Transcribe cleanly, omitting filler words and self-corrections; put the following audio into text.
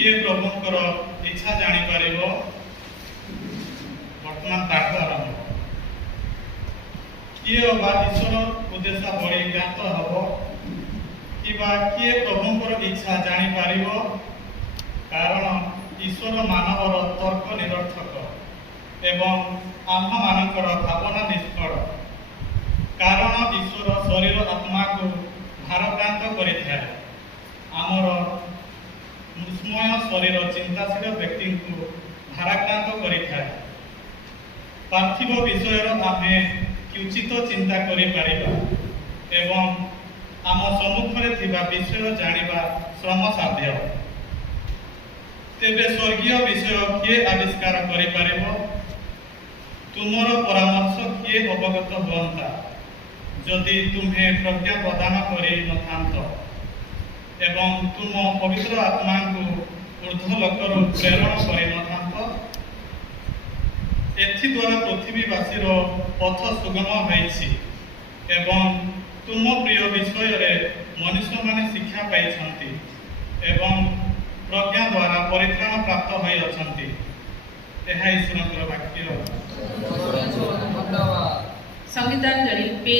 किए प्रभुंकर इच्छा जानी पारिबो। वर्तमान पाठ आरंभ। किए अबा ईश्वर उद्देश्य बड़ी ज्ञात हबो किबा किए प्रभुंकर इच्छा जानी पारिबो, कारण ईश्वर मानवर तर्क निरर्थक एवं आम्भ मानकर भावना निष्फल। कारण ईश्वर शरीर आत्मा को भाराक्रांत करिथाय। आमर मृष्मय शरीर चिंताशील व्यक्ति को भाराक्रांत करिथाय। पार्थिव विषय आमे किंचित चिंता करि पारिबा एवं आम सम्मुखरे थिबा विषय जानिबा श्रम साध्य। तेबे स्वर्गीय विषय किए आविष्कार करि पारिबो? तुमर परामर्श किए अवगत हुअंता जदि तुम्हें प्रज्ञा प्रदान करि नथांत एवं तुम पवित्र आत्मा को ऊर्ध्वलोकर प्रेरण करि नथांत। एथि द्वारा पृथ्वीवासीर पथ सुगम होइछि एवं तुम प्रिय विषय रे मनुष्य माने शिक्षा पाइछंती एवं प्रज्ञा द्वारा परित्राण प्राप्त होई अछंती। एहा ईश्वरଙ୍କର वाक्य। संविधान पेज